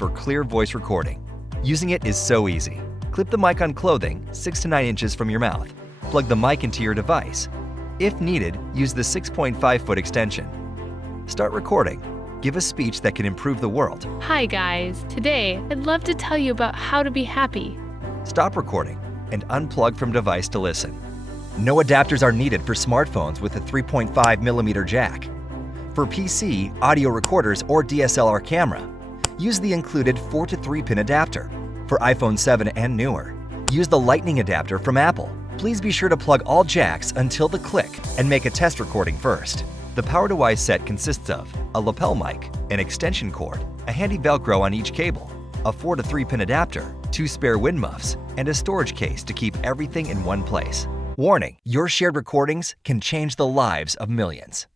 for clear voice recording. Using it is so easy. Clip the mic on clothing 6 to 9 inches from your mouth. Plug the mic into your device. If needed, use the 6.5-foot extension. Start recording. Give a speech that can improve the world. Hi guys, today I'd love to tell you about how to be happy. Stop recording and unplug from device to listen. No adapters are needed for smartphones with a 3.5mm jack. For PC, audio recorders, or DSLR camera, use the included 4 to 3-pin adapter. For iPhone 7 and newer, use the Lightning adapter from Apple. Please be sure to plug all jacks until the click and make a test recording first. The Power-to-Y set consists of a lapel mic, an extension cord, a handy Velcro on each cable, a 4 to 3-pin adapter, 2 spare wind muffs, and a storage case to keep everything in one place. Warning: your shared recordings can change the lives of millions.